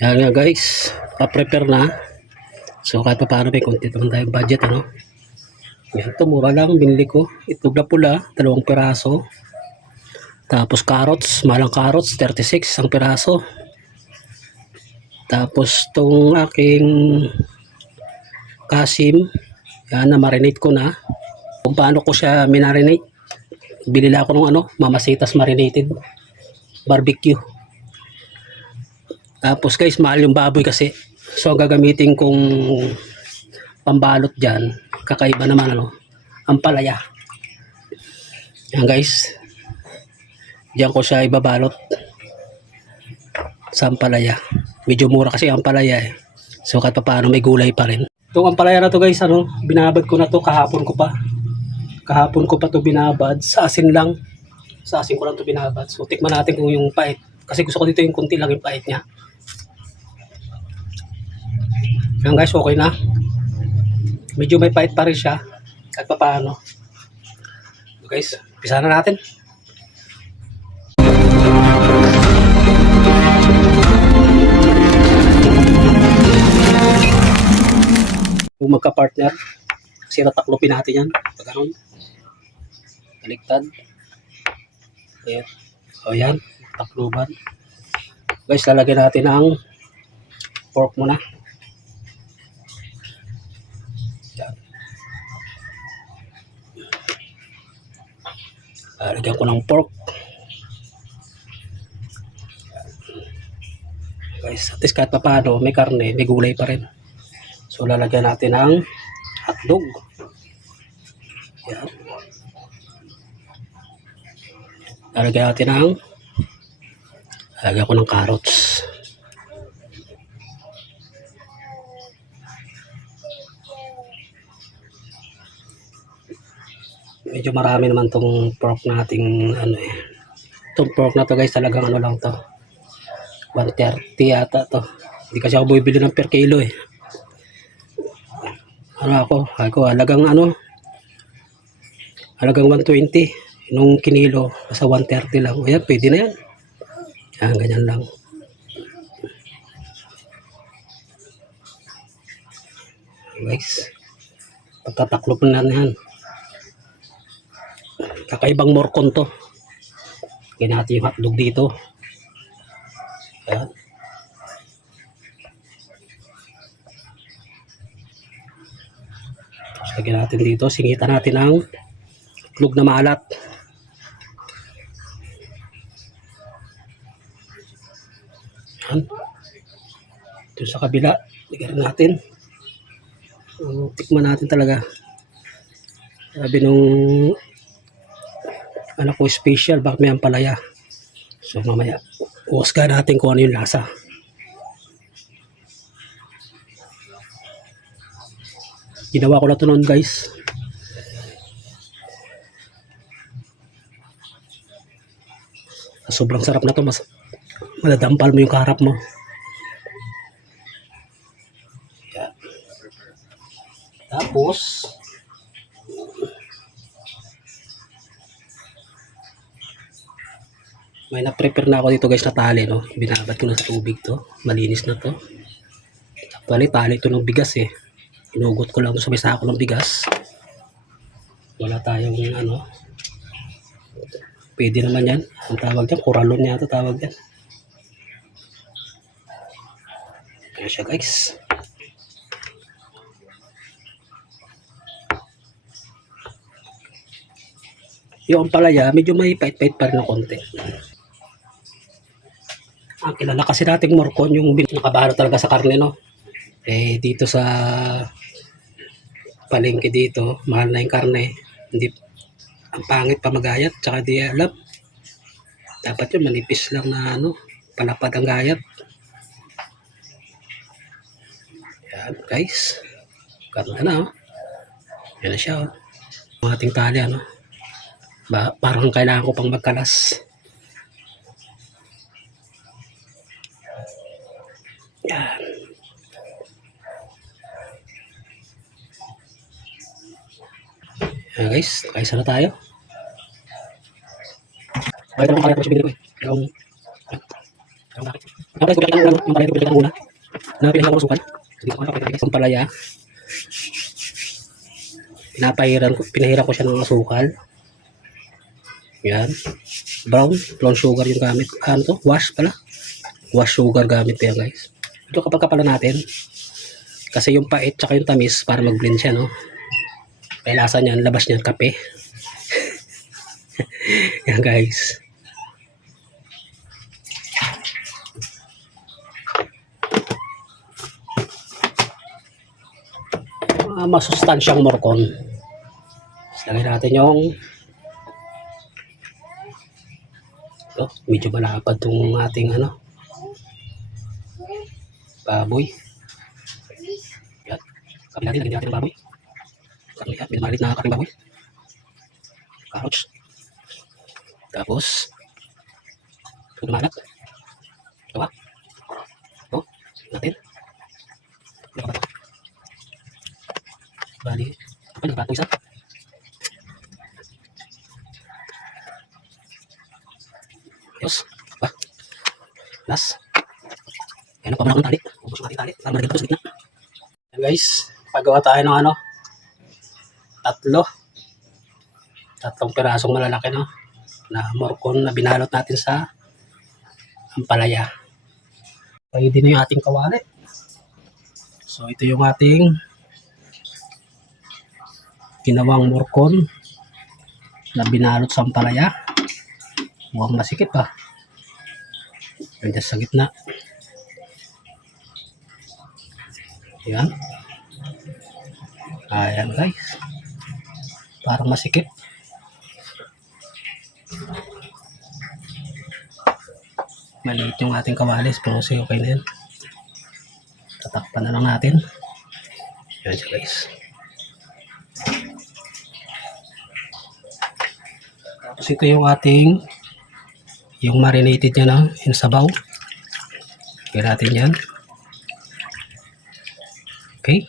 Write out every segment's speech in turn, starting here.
Yan nga guys, pa-prepare na. So kahit pa paano may konti naman tayong budget ano. Yan to, mura lang binili ko. Itlog na pula, 2 piraso. Tapos carrots, malang carrots, 36 ang piraso. Tapos tong aking kasim, yan na marinate ko na. Kung paano ko siya minarinate, binila ako ng mamasitas marinated barbecue. Tapos guys, mahal yung baboy kasi. So gagamitin kong pambalot dyan, kakaiba naman ang palaya. Yan guys, diyan ko siya ibabalot sa ampalaya. Medyo mura kasi ang palaya eh. So kahit pa paano may gulay pa rin. Itong ampalaya na to guys, binabad ko na to kahapon ko pa. Kahapon ko pa to binabad, sa asin lang. Sa asin ko lang to binabad. So tikman natin kung yung pait. Kasi gusto ko dito yung kunti lang yung pait niya. Yan guys, okay na. Medyo may pait pa rin siya. Kahit pa paano. So guys, umpisa na natin. Kung magka-partner, kasi nataklopin natin yan. Pag ganun. Baliktad. Ayan. O yan, takluban. Guys, lalagyan natin ang pork muna. Yan. Lalagyan ko ng pork. Guys, at least kahit pa paano, may karne, may gulay pa rin. So, lalagyan natin ng hotdog. Yan. Lalagyan ko ng carrots. Medyo marami naman tong pork nating Itong pork na to guys, talagang lang to. 130 yata to. Hindi kasi ako bumibili ng per kilo eh. Halagang halagang 120 nung kinilo sa 130 lang. Ayan, pwede na yan. Yan, ganyan lang. Guys, pagtataklop na yan. Kakaibang morcon to. Lagyan natin yung hotdog dito. Ayan. Tapos lagyan natin dito. Singitan natin ang itlog na maalat. Ayan. Ito sa kabila. Lagyan natin. Tikman natin talaga. Sabi nung anak ko special, bakit may ampalaya. So mamaya uusga natin kung ano yung lasa. Ginawa ko na ito noon guys. Sobrang sarap na ito. Mas maladampal mo yung kaharap mo. Yan. Tapos may na-prepare na ako dito guys na tali, no? Binabad ko na sa tubig to. Malinis na to. Actually, tali ito ng bigas eh. Inugot ko lang sa may sako ng bigas. Wala tayong pwede naman yan. Ang tawag dyan, kuralon yata tawag dyan. Kaya siya guys. Yung palaya, medyo may pait-pait pa rin ng konti. Ang kilala kasi nating morcon, yung nakabalot talaga sa karne, no? Eh, dito sa palengke dito, mahal na yung karne. Hindi, ang pangit pa magayat, tsaka di alam. Dapat yun, manipis lang na palapad ang gayat. Yan, guys. Ganda na, oh. Yan na siya, oh. Ang ating tali, parang kailangan ko pang magkalas. Yan. Yan guys, kaisa na tayo. Ay, ito naman kaya ko siya binili ko eh. Yung bakit? Guys, pinakita ko yung palaya, pinakita ko muna. Na pinakita ko ng sukal. Dito ko nakita yung palaya. Pinahiran ko siya ng asukal. Yan. Brown sugar yung gamit. Ano to? Wash pala. Wash sugar gamit ko yan, guys. Ito kapag kapala natin. Kasi yung pait tsaka yung tamis para mag-blend siya, no? Kaya lasa niyan, labas niyan, kape. Yan, guys. Masustansyang morcon. Lagay natin yung ito, medyo malapad itong ating baboy. Yan. Kapit natin, lagyan natin ng baboy. Yan, medyo malit na kapit baboy. Carrots. Tapos ito dumalat. Ito ba? Ito, natin. Ito ba ito? Bali, apa yung bato isa? Ayos. Ba? Last. Ayan, pamana ko ng tali. Ubus natin tali. Para malagyan ito sa gitna. Ayan, guys. Pagawa tayo ng tatlong pirasong malalaki, no? Na morcon na binalot natin sa ampalaya. Pwede na yung ating kawali. So, ito yung ating ginawang morcon na binalot sa ampalaya. Mukhang masikip pa. Nandiyan sa gitna. Ayan. Ayan, guys. Parang masikip. Maliit yung ating kawalis pero kasi okay na yan. Tatakpan na lang natin. Ayan siya, guys. Tapos ito yung ating marinated niya na yung sabaw. Kaya natin yan. Okay.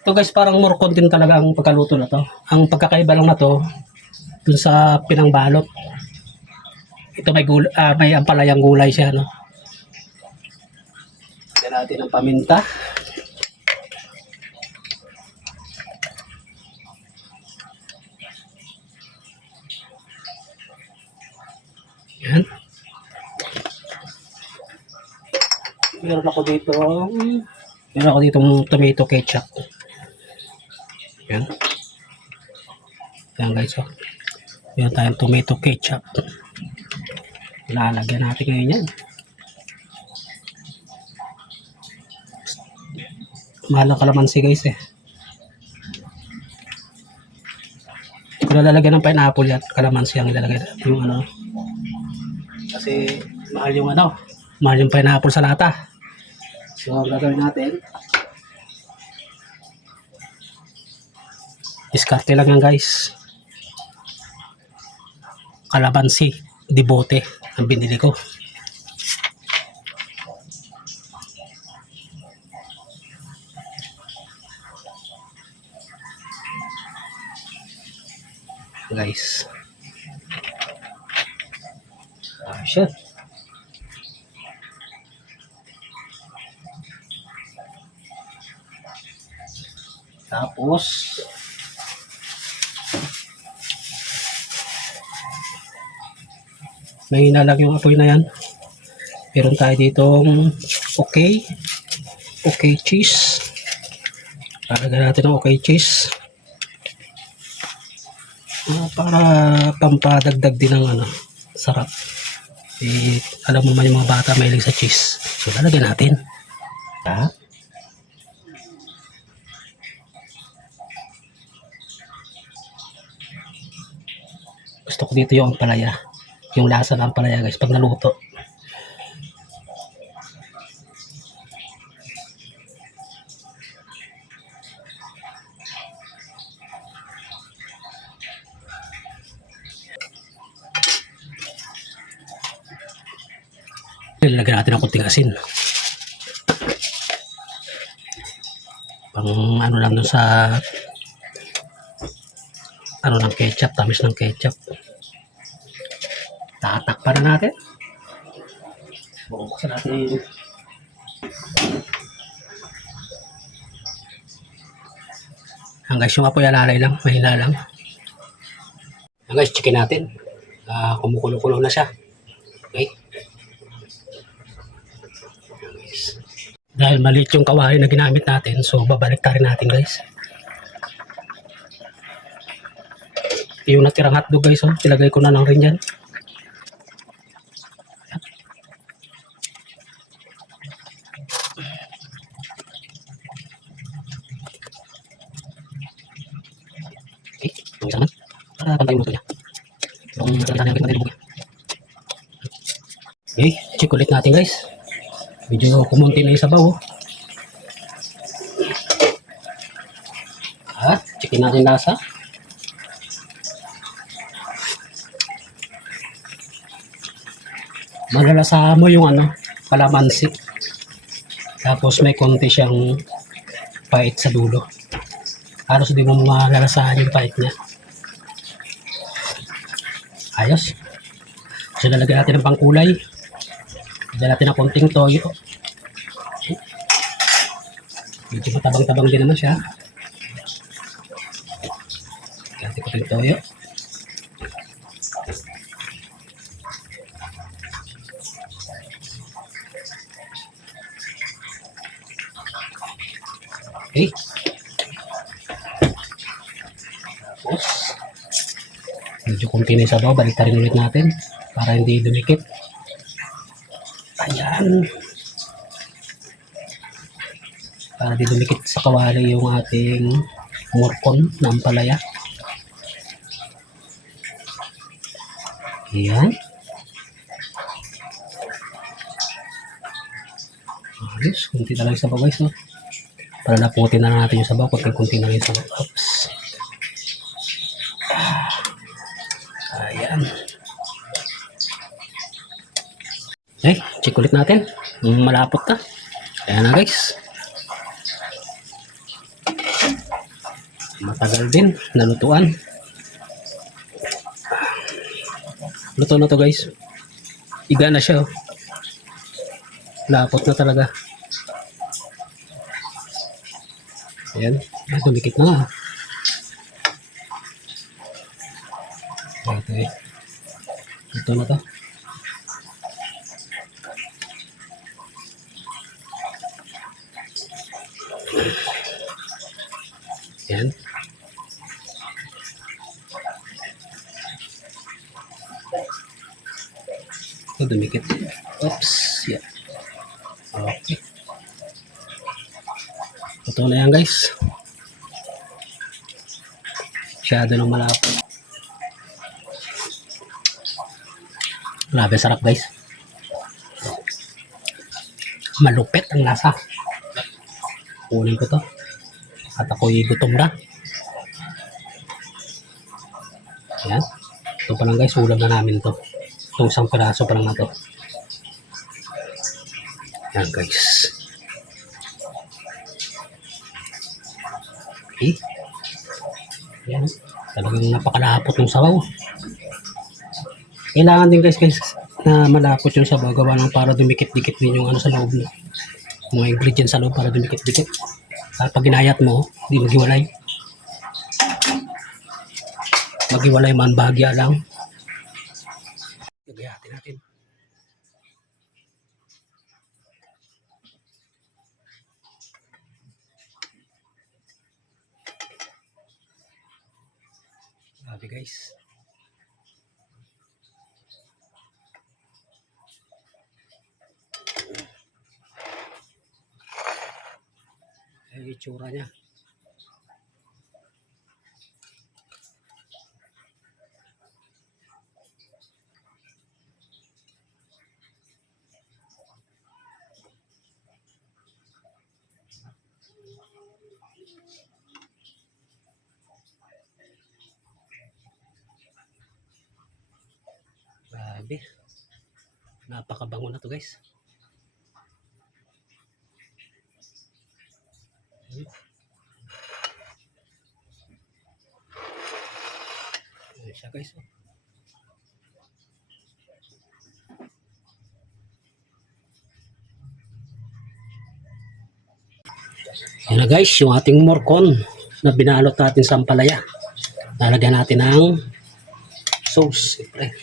Ito, guys, parang morcon din talaga ang pagkaluto na to. Ang pagkakaiba lang na to dun sa pinangbalot. Ito may ampalayang gulay siya, no? Lagyan natin ng paminta. Yan. Meron ako dito tomato ketchup. Yan. Yan, guys. Meron tayong tomato ketchup. Lalagyan natin ngayon yan. Mahal ang kalamansi, guys, eh. Kung nalalagyan ng pineapple yan, kalamansi ang ilalagay. Yung kasi mahal yung pineapple sa lata. So, ang gagawin natin, diskarte lang yan, guys. Kalamansi di bote ang binili ko. Guys. Siya. Tapos may inalag yung apoy na yan. Meron tayo ditong okay cheese. Lagyan natin ng okay cheese. Para pampadagdag din ng sarap. Alam mo naman yung mga bata mahilig sa cheese. So lalagyan natin. Gusto ko dito yung ampalaya. Yung lasa ng ampalaya, guys, pag naluto. Lagyan natin ng kunting asin. Pang lang dun sa ano ng ketchup, tamis ng ketchup. Tatakpan na natin. Buksan natin. Guys, yung apoy alalay lang, mahina lang. Guys, chicken natin. Kumukulo-kulo na siya. Okay. Guys. Dahil maliit yung kawali na ginamit natin, so babalik rin natin guys. Yung natirang hotdog guys, oh, ilagay ko na lang rin yan. Okay, ito isa naman. Para pantay mo ito niya. Itong natirang natin pantay mo niya. Okay, check ulit natin guys. Medyo kumunti na yung sabaw. Oh. At checkin natin lasa. Malalasa mo yung kalamansi. Tapos may konti siyang pait sa dulo. Halos di mo malalasahan yung pait niya. Ayos. So lalagyan natin ng pangkulay. Lagyan natin ng konting toyo. Medyo matabang-tabang din naman siya. Lagyan natin konting toyo. Okay. Tapos, medyo konti na yung sabaw. Balik rin ulit natin para hindi dumikit. Ayan. Para di dumikit sa kawali yung ating morcon na ampalaya. Ayan. Ayos. Kunti na lang yung sabaw guys. No? Para naputin na natin yung sabaw. Kunti na lang yung sabaw. Oops. Ayan. Okay. Check ulit natin. Malapot na. Ayan na guys. Matagal din nalutuan. Luto na to guys. Iga na siya. Oh. Lapot na talaga. Ayan. Dumikit na nga. Okay. Luto na to. Ayan. Ito dumikit. Oops. Yeah. Okay. Ito na yan guys. Masyado ng malapot. Grabe sarap guys. Malupit ang lasa. Kunin ko to. At ako'y gutom na. Ayan. Ito pa lang guys. Ulam na namin to. Itong isang piraso pa lang na to. Ayan guys. Okay. Ayan. Talagang napakalapot yung sabaw. Kailangan din guys na malapot yung sabaw. Gawa ng para dumikit-dikit din yung sa loob. Mga ingredients sa loob para dumikit-dikit. At pag ginayat mo, hindi maghiwalay. Maghiwalay man, bahagya lang. Gayatin natin. Grabe guys. Ay, itsura niya. Grabe. Napakabango na to guys. Ayan siya guys. Ayan na guys, yung ating morcon na binalot natin sa ampalaya. Lalagyan natin ng sauce, siyempre.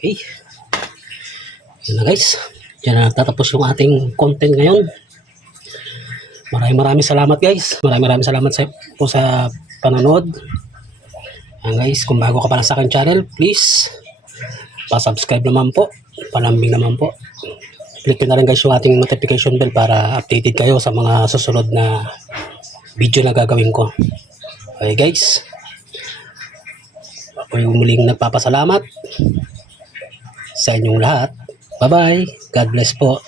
Okay. Yan na guys. Diyan na tatapos yung ating content ngayon. Maraming salamat guys. Maraming salamat po sa panonood. Yan guys, kung bago ka pa lang sa akin channel, please pa-subscribe naman po. Palambing naman po. Click na rin guys yung ating notification bell para updated kayo sa mga susunod na video na gagawin ko. Okay guys. Ako yung muling nagpapasalamat sa inyong lahat. Bye-bye. God bless po.